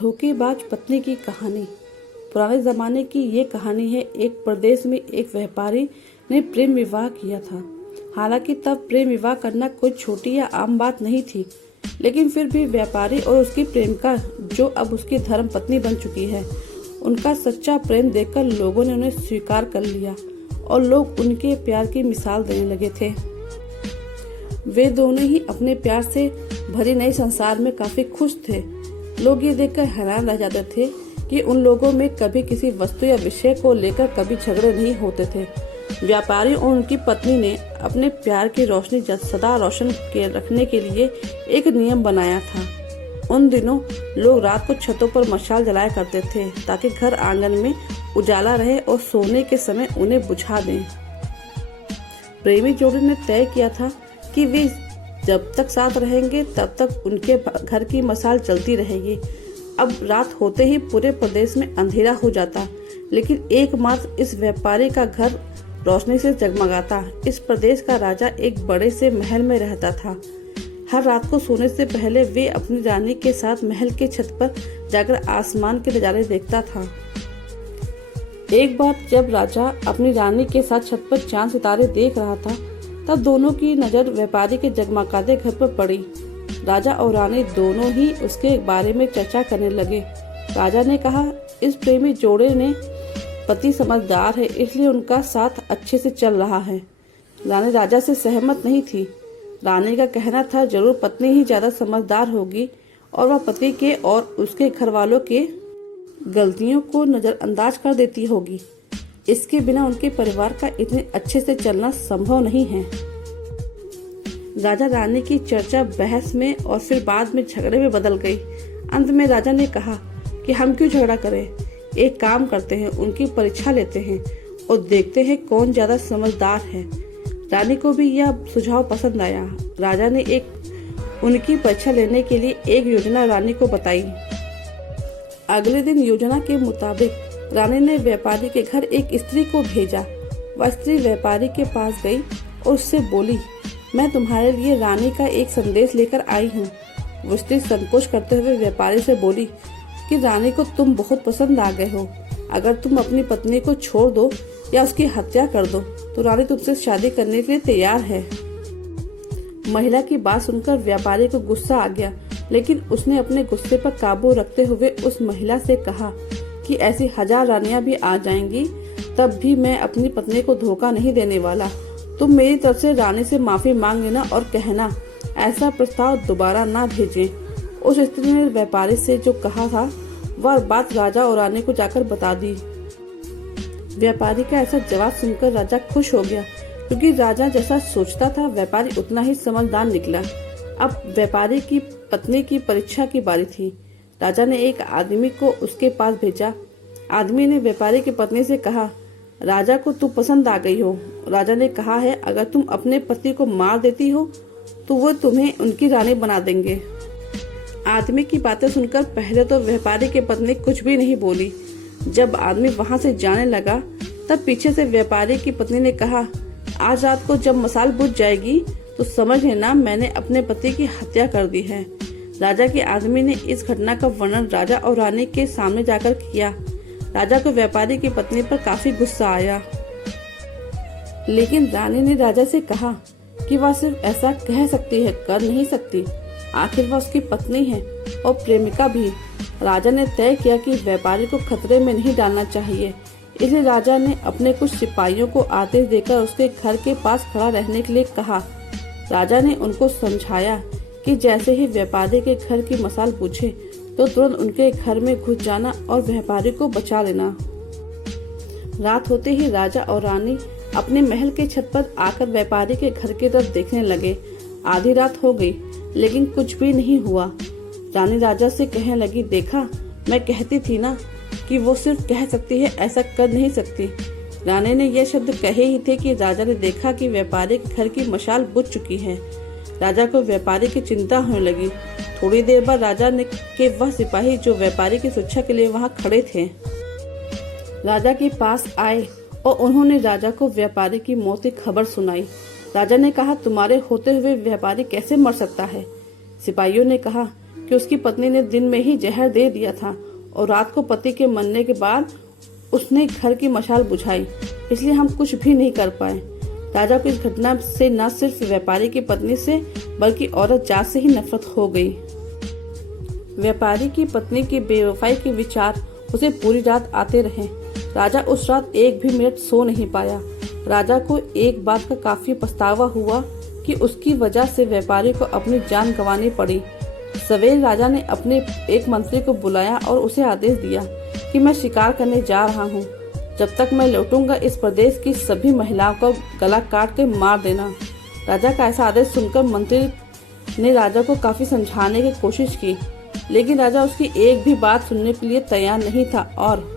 धोखेबाज पत्नी की कहानी। पुराने जमाने की ये कहानी है। एक प्रदेश में एक व्यापारी ने प्रेम विवाह किया था। हालांकि तब प्रेम विवाह करना कोई छोटी या आम बात नहीं थी, लेकिन फिर भी व्यापारी और उसकी प्रेमिका, जो अब उसकी धर्म पत्नी बन चुकी है, उनका सच्चा प्रेम देखकर लोगों ने उन्हें स्वीकार कर लिया और लोग उनके प्यार की मिसाल देने लगे थे। वे दोनों ही अपने प्यार से भरे नए संसार में काफी खुश थे। लोग ये देखकर हैरान रह जाते थे कि उन लोगों में कभी किसी वस्तु या विषय को लेकर कभी झगड़े नहीं होते थे। व्यापारी और उनकी पत्नी ने अपने प्यार की रोशनी सदा रोशन के रखने के लिए एक नियम बनाया था। उन दिनों लोग रात को छतों पर मशाल जलाया करते थे ताकि घर आंगन में उजाला रहे और सोने के समय उन्हें बुझा दें। प्रेमी जोड़ी ने तय किया था कि वे जब तक साथ रहेंगे तब तक उनके घर की मशाल जलती रहेगी। अब रात होते ही पूरे प्रदेश में अंधेरा हो जाता, लेकिन एकमात्र इस व्यापारी का घर रोशनी से जगमगाता। इस प्रदेश का राजा एक बड़े से महल में रहता था। हर रात को सोने से पहले वे अपनी रानी के साथ महल के छत पर जाकर आसमान के नजारे देखता था। एक बार जब राजा अपनी रानी के साथ छत पर चांद सितारे देख रहा था, तब दोनों की नजर व्यापारी के जगमगाते घर पर पड़ी। राजा और रानी दोनों ही उसके बारे में चर्चा करने लगे। राजा ने कहा, इस प्रेमी जोड़े ने पति समझदार है, इसलिए उनका साथ अच्छे से चल रहा है। रानी राजा से सहमत नहीं थी। रानी का कहना था, जरूर पत्नी ही ज्यादा समझदार होगी और वह पति के और उसके घर वालों के गलतियों को नजरअंदाज कर देती होगी। इसके बिना उनके परिवार का इतने अच्छे से चलना संभव नहीं है। राजा रानी की चर्चा बहस में और फिर बाद में झगड़े में बदल गई। अंत में राजा ने कहा कि हम क्यों झगड़ा करें, एक काम करते हैं, उनकी परीक्षा लेते हैं और देखते हैं कौन ज्यादा समझदार है। रानी को भी यह सुझाव पसंद आया। राजा ने उनकी परीक्षा लेने के लिए एक योजना रानी को बताई। अगले दिन योजना के मुताबिक रानी ने व्यापारी के घर एक स्त्री को भेजा। वह स्त्री व्यापारी के पास गई और उससे बोली, मैं तुम्हारे लिए रानी का एक संदेश लेकर आई हूँ। वो स्त्री संकोच करते हुए व्यापारी से बोली कि रानी को तुम बहुत पसंद आ गए हो। अगर तुम अपनी पत्नी को छोड़ दो या उसकी हत्या कर दो तो रानी तुमसे शादी करने के लिए तैयार है। महिला की बात सुनकर व्यापारी को गुस्सा आ गया, लेकिन उसने अपने गुस्से पर काबू रखते हुए उस महिला से कहा कि ऐसी 1000 रानियां भी आ जाएंगी, तब भी मैं अपनी पत्नी को धोखा नहीं देने वाला। तुम मेरी तरफ से रानी से माफी मांग लेना और कहना ऐसा प्रस्ताव दोबारा ना भेजें। उस स्त्री ने व्यापारी से जो कहा था वह बात राजा और रानी को जाकर बता दी। व्यापारी का ऐसा जवाब सुनकर राजा खुश हो गया, क्योंकि राजा जैसा सोचता था व्यापारी उतना ही समझदार निकला। अब व्यापारी की पत्नी की परीक्षा की बारी थी। राजा ने एक आदमी को उसके पास भेजा। आदमी ने व्यापारी की पत्नी से कहा, राजा को तू पसंद आ गई हो। राजा ने कहा है, अगर तुम अपने पति को मार देती हो तो वो तुम्हें उनकी रानी बना देंगे। आदमी की बातें सुनकर पहले तो व्यापारी की पत्नी कुछ भी नहीं बोली। जब आदमी वहां से जाने लगा तब पीछे से व्यापारी की पत्नी ने कहा, आज रात को जब मशाल बुझ जाएगी तो समझ लेना मैंने अपने पति की हत्या कर दी है। राजा के आदमी ने इस घटना का वर्णन राजा और रानी के सामने जाकर किया। राजा को व्यापारी की पत्नी पर काफी गुस्सा आया, लेकिन रानी ने राजा से कहा कि वह सिर्फ ऐसा कह सकती है, कर नहीं सकती। आखिर वह उसकी पत्नी है और प्रेमिका भी। राजा ने तय किया कि व्यापारी को खतरे में नहीं डालना चाहिए, इसलिए राजा ने अपने कुछ सिपाहियों को आदेश देकर उसके घर के पास खड़ा रहने के लिए कहा। राजा ने उनको समझाया कि जैसे ही व्यापारी के घर की मशाल बुझे तो तुरंत उनके घर में घुस जाना और व्यापारी को बचा लेना। रात होते ही राजा और रानी अपने महल के छत पर आकर व्यापारी के घर की तरफ देखने लगे। आधी रात हो गई, लेकिन कुछ भी नहीं हुआ। रानी राजा से कहने लगी, देखा, मैं कहती थी ना कि वो सिर्फ कह सकती है, ऐसा कर नहीं सकती। रानी ने यह शब्द कहे ही थे कि राजा ने देखा कि व्यापारी के घर की मशाल बुझ चुकी है। राजा को व्यापारी की चिंता होने लगी। थोड़ी देर बाद राजा ने के वह सिपाही जो व्यापारी की सुरक्षा के लिए वहां खड़े थे, राजा के पास आए और उन्होंने राजा को व्यापारी की मौत की खबर सुनाई। राजा ने कहा, तुम्हारे होते हुए व्यापारी कैसे मर सकता है? सिपाहियों ने कहा, कि उसकी पत्नी ने दिन में ही जहर दे दिया था और रात को पति के मरने के बाद उसने घर की मशाल बुझाई, इसलिए हम कुछ भी नहीं कर पाए। राजा को इस घटना से न सिर्फ व्यापारी की पत्नी से बल्कि औरत जात से ही नफरत हो गई। व्यापारी की पत्नी की बेवफाई के विचार उसे पूरी रात आते रहे। राजा उस रात एक भी मिनट सो नहीं पाया। राजा को एक बात का काफी पछतावा हुआ कि उसकी वजह से व्यापारी को अपनी जान गंवानी पड़ी। सवेरे राजा ने अपने एक मंत्री को बुलाया और उसे आदेश दिया कि मैं शिकार करने जा रहा हूँ। जब तक मैं लौटूंगा इस प्रदेश की सभी महिलाओं का गला काट के मार देना। राजा का ऐसा आदेश सुनकर मंत्री ने राजा को काफी समझाने की कोशिश की, लेकिन राजा उसकी एक भी बात सुनने के लिए तैयार नहीं था और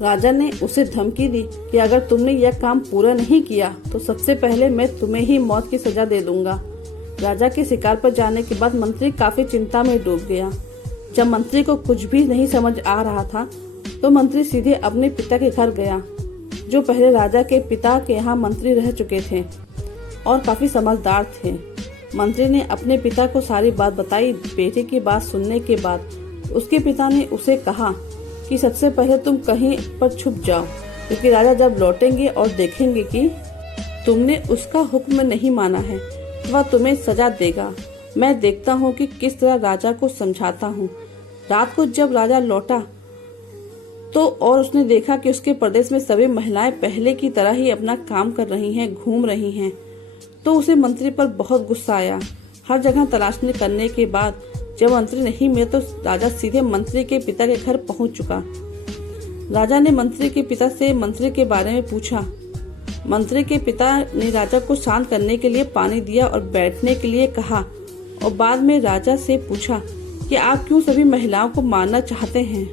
राजा ने उसे धमकी दी कि अगर तुमने यह काम पूरा नहीं किया तो सबसे पहले मैं तुम्हें ही मौत की सजा दे दूंगा। राजा के शिकार पर जाने के बाद मंत्री काफी चिंता में डूब गया। जब मंत्री को कुछ भी नहीं समझ आ रहा था तो मंत्री सीधे अपने पिता के घर गया, जो पहले राजा के पिता के यहाँ मंत्री रह चुके थे और काफी समझदार थे। मंत्री ने अपने पिता को सारी बात बताई। बेटे की बात सुनने के बाद उसके पिता ने उसे कहा कि सबसे पहले तुम कहीं पर छुप जाओ, क्योंकि राजा जब लौटेंगे और देखेंगे कि तुमने उसका हुक्म नहीं माना है तो वह तुम्हें सजा देगा। मैं देखता हूँ कि किस तरह राजा को समझाता हूँ। रात को जब राजा लौटा तो और उसने देखा कि उसके प्रदेश में सभी महिलाएं पहले की तरह ही अपना काम कर रही हैं, घूम रही हैं, तो उसे मंत्री पर बहुत गुस्सा आया। हर जगह तलाशने करने के बाद जब मंत्री नहीं मिले तो राजा सीधे मंत्री के पिता के घर पहुंच चुका। राजा ने मंत्री के पिता से मंत्री के बारे में पूछा। मंत्री के पिता ने राजा को शांत करने के लिए पानी दिया और बैठने के लिए कहा और बाद में राजा से पूछा कि आप क्यों सभी महिलाओं को मारना चाहते हैं।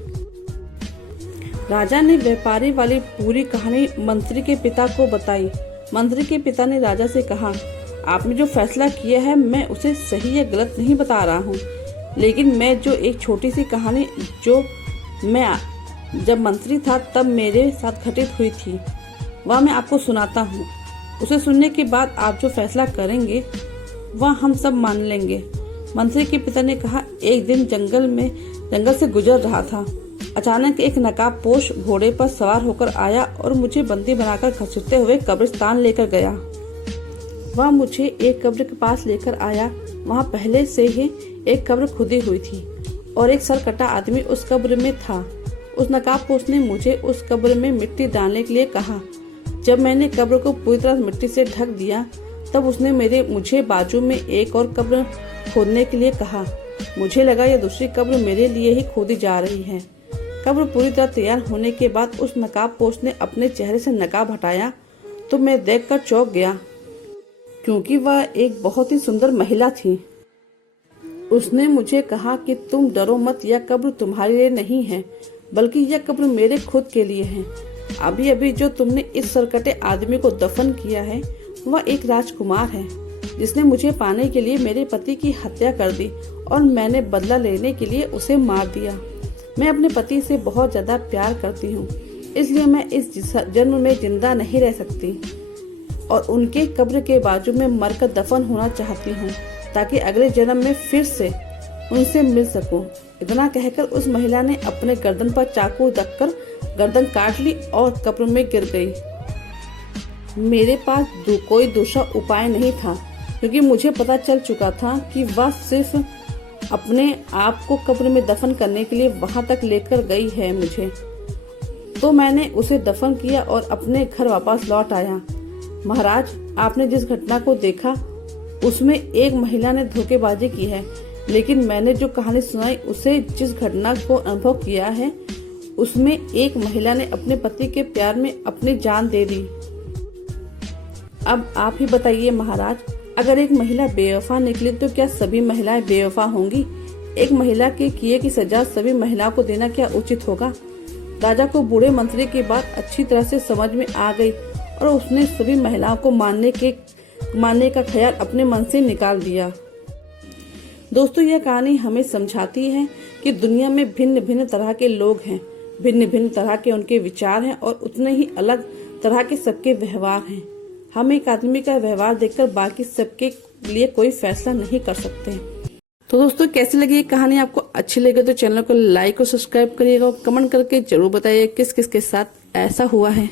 राजा ने व्यापारी वाली पूरी कहानी मंत्री के पिता को बताई। मंत्री के पिता ने राजा से कहा, आपने जो फैसला किया है मैं उसे सही या गलत नहीं बता रहा हूँ, लेकिन मैं जो एक छोटी सी कहानी जो मैं जब मंत्री था तब मेरे साथ घटित हुई थी वह मैं आपको सुनाता हूँ। उसे सुनने के बाद आप जो फैसला करेंगे वह हम सब मान लेंगे। मंत्री के पिता ने कहा, एक दिन जंगल से गुजर रहा था। अचानक एक नकाबपोश घोड़े पर सवार होकर आया और मुझे बंदी बनाकर घसीटते हुए कब्रिस्तान लेकर गया। वह मुझे एक कब्र के पास लेकर आया। वहाँ पहले से ही एक कब्र खुदी हुई थी और एक सरकटा आदमी उस कब्र में था। उस नकाबपोश ने मुझे उस कब्र में मिट्टी डालने के लिए कहा। जब मैंने कब्र को पूरी तरह मिट्टी से ढक दिया तब उसने मुझे बाजू में एक और कब्र खोदने के लिए कहा। मुझे लगा यह दूसरी कब्र मेरे लिए ही खोदी जा रही है। कब्र पूरी तरह तैयार होने के बाद उस नकाबपोश ने अपने चेहरे से नकाब हटाया तो मैं देखकर चौंक गया, क्योंकि वह एक बहुत ही सुंदर महिला थी। उसने मुझे कहा कि तुम डरो मत, यह कब्र तुम्हारे लिए नहीं है बल्कि यह कब्र मेरे खुद के लिए है। अभी अभी जो तुमने इस सरकटे आदमी को दफन किया है वह एक राजकुमार है जिसने मुझे पाने के लिए मेरे पति की हत्या कर दी और मैंने बदला लेने के लिए उसे मार दिया। मैं अपने पति से बहुत ज्यादा प्यार करती हूँ, इसलिए मैं इस जन्म में जिंदा नहीं रह सकती और उनके कब्र के बाजू में मरकर दफन होना चाहती हूँ ताकि अगले जन्म में फिर से उनसे मिल सकूं। इतना कहकर उस महिला ने अपने गर्दन पर चाकू रखकर गर्दन काट ली और कब्र में गिर गई। मेरे पास कोई दूसरा उपाय नहीं था, क्योंकि मुझे पता चल चुका था कि वह सिर्फ अपने आप को कब्र में दफन करने के लिए वहां तक लेकर गई है मुझे। तो मैंने उसे दफन किया और अपने घर वापस लौट आया। महाराज, आपने जिस घटना को देखा उसमें एक महिला ने धोखेबाजी की है, लेकिन मैंने जो कहानी सुनाई उसे जिस घटना को अनुभव किया है उसमें एक महिला ने अपने पति के प्यार में अपनी जान दे दी। अब आप ही बताइए महाराज, अगर एक महिला बेवफा निकली तो क्या सभी महिलाएं बेवफा होंगी? एक महिला के किए की सजा सभी महिलाओं को देना क्या उचित होगा? राजा को बूढ़े मंत्री की बात अच्छी तरह से समझ में आ गई और उसने सभी महिलाओं को मारने का ख्याल अपने मन से निकाल दिया। दोस्तों, यह कहानी हमें समझाती है कि दुनिया में भिन्न भिन्न तरह के लोग हैं, भिन्न भिन्न तरह के उनके विचार हैं और उतने ही अलग तरह के सबके व्यवहार हैं। हम एक आदमी का व्यवहार देखकर बाकी सबके लिए कोई फैसला नहीं कर सकते। तो दोस्तों कैसी लगी ये कहानी, आपको अच्छी लगे तो चैनल को लाइक और सब्सक्राइब करिएगा और कमेंट करके जरूर बताइए किस किस के साथ ऐसा हुआ है।